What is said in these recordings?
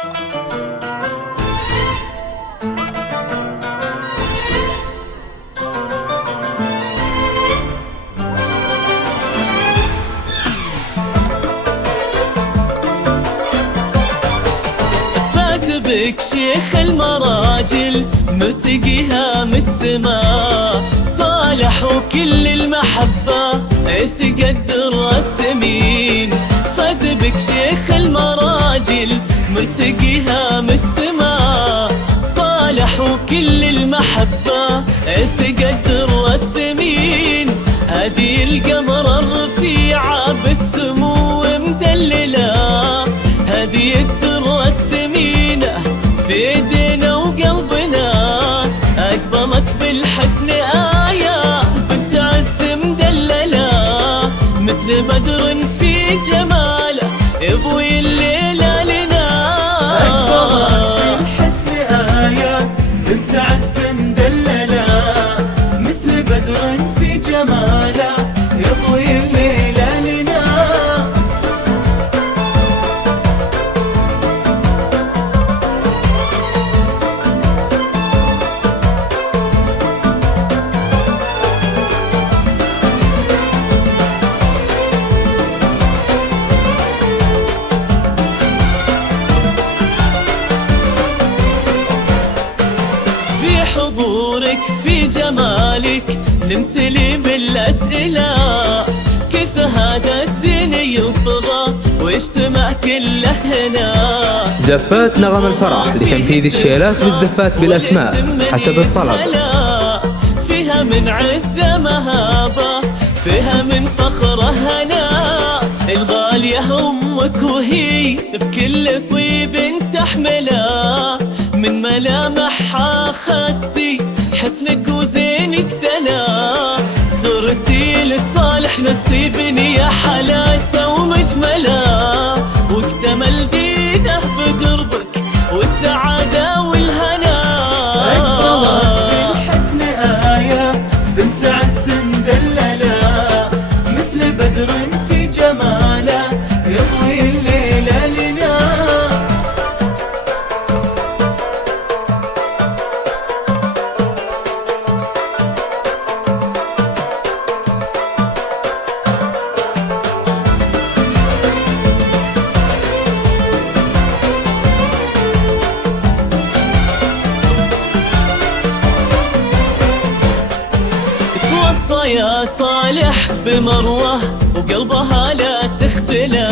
فاز بك شيخ المراجل مرتقيها من السماء، صالح وكل المحبة تقدر الثمين. فاز بك شيخ المراجل مرتقيها من السماء، صالح وكل المحبة تقدر الثمين. هذه القمر الرفيعة بالسمو مدللة، هذه الدرة الثمينة في ايدينا وقلبنا، أقبلت بالحسن آية بنت عز مدللة، مثل بدر في جماله يضوي الليلة لنا. أقبلت بالحسن آية بنت عز مدللة، مثل بدر في جماله يضوي الليلة لنا. حضورك في جمالك نمتلي بالأسئلة، كيف هذا الزين يطغى ويجتمع كله هنا. زفات نغم الفرح لتنفيذ الشيلات والزفات بالأسماء حسب الطلب. فيها من عزة مهابة، فيها من فخرة هنا، الغالية أمك وهي بكل طيب تحملها، من ملامحها خدتي حسنك وزينك دنا، صرتي للصالح نصيبني يا حلاته ومجمله، واكتمل دينه بقربك والسعادة والهنا. أقبلت بالحسن آية بنت عز مدللة، مثل بدر في جماله يضوي الليلة لنا. توصى يا صالح بمروة وقلبها لا تختلى،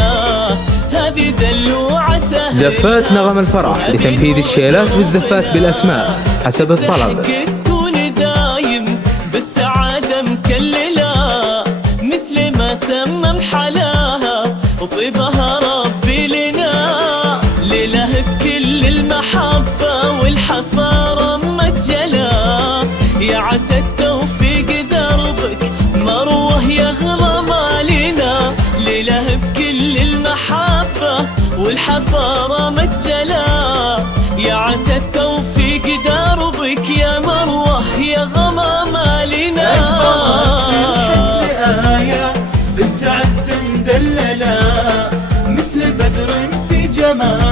هذه دلوعته. زفات نغم الفرح لتنفيذ الشيلات والزفات بالأسماء حسب الطلب. تكون دايم بالسعادة مكللة، مثل ما تمم حلاها وطيبها ربي لنا، لله بكل المحبة والحفارة متجلة، يا عسى التوفيق دربك مروه يغلى مالنا، لله بكل المحبة والحفارة متجلة، يا عسى التوفيق دربك يا مروه يغلى مالنا. أقبلت بالحسن آية بنت عز مدللة، مثل بدر في جماله